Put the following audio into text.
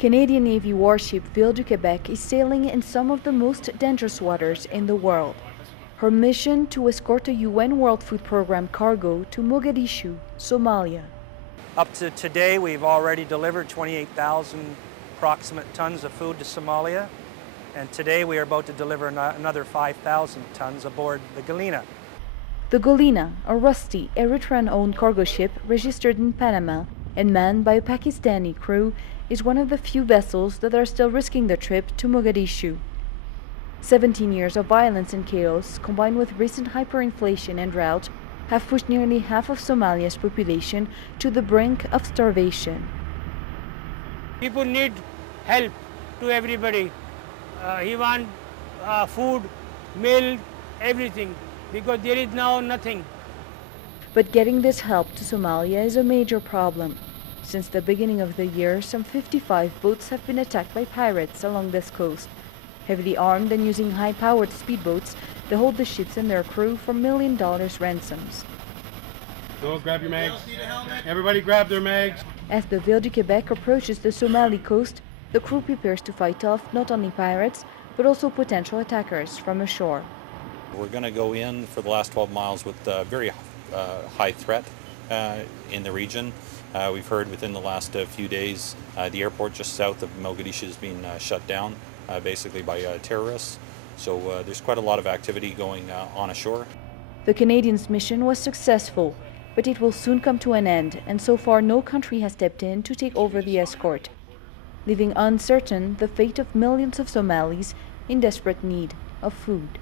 Canadian Navy warship Ville du Québec is sailing in some of the most dangerous waters in the world. Her mission to escort a UN World Food Programme cargo to Mogadishu, Somalia. Up to today, we've already delivered 28,000 approximate tons of food to Somalia, and today we are about to deliver another 5,000 tons aboard the Galena. The Galena, a rusty Eritrean-owned cargo ship registered in Panama and manned by a Pakistani crew, is one of the few vessels that are still risking the trip to Mogadishu. 17 years of violence and chaos, combined with recent hyperinflation and drought, have pushed nearly half of Somalia's population to the brink of starvation. People need help to everybody. He want food, milk, everything, because there is now nothing. But getting this help to Somalia is a major problem. Since the beginning of the year, some 55 boats have been attacked by pirates along this coast. Heavily armed and using high-powered speedboats, they hold the ships and their crew for $1 million ransoms. Go grab your mags. Everybody grab their mags. As the Ville du Québec approaches the Somali coast, the crew prepares to fight off not only pirates, but also potential attackers from ashore. We're going to go in for the last 12 miles with a very high threat in the region. We've heard within the last few days the airport just south of Mogadishu has been shut down basically by terrorists. So there's quite a lot of activity going on ashore. The Canadians' mission was successful, but it will soon come to an end, and so far no country has stepped in to take over the escort, leaving uncertain the fate of millions of Somalis in desperate need of food.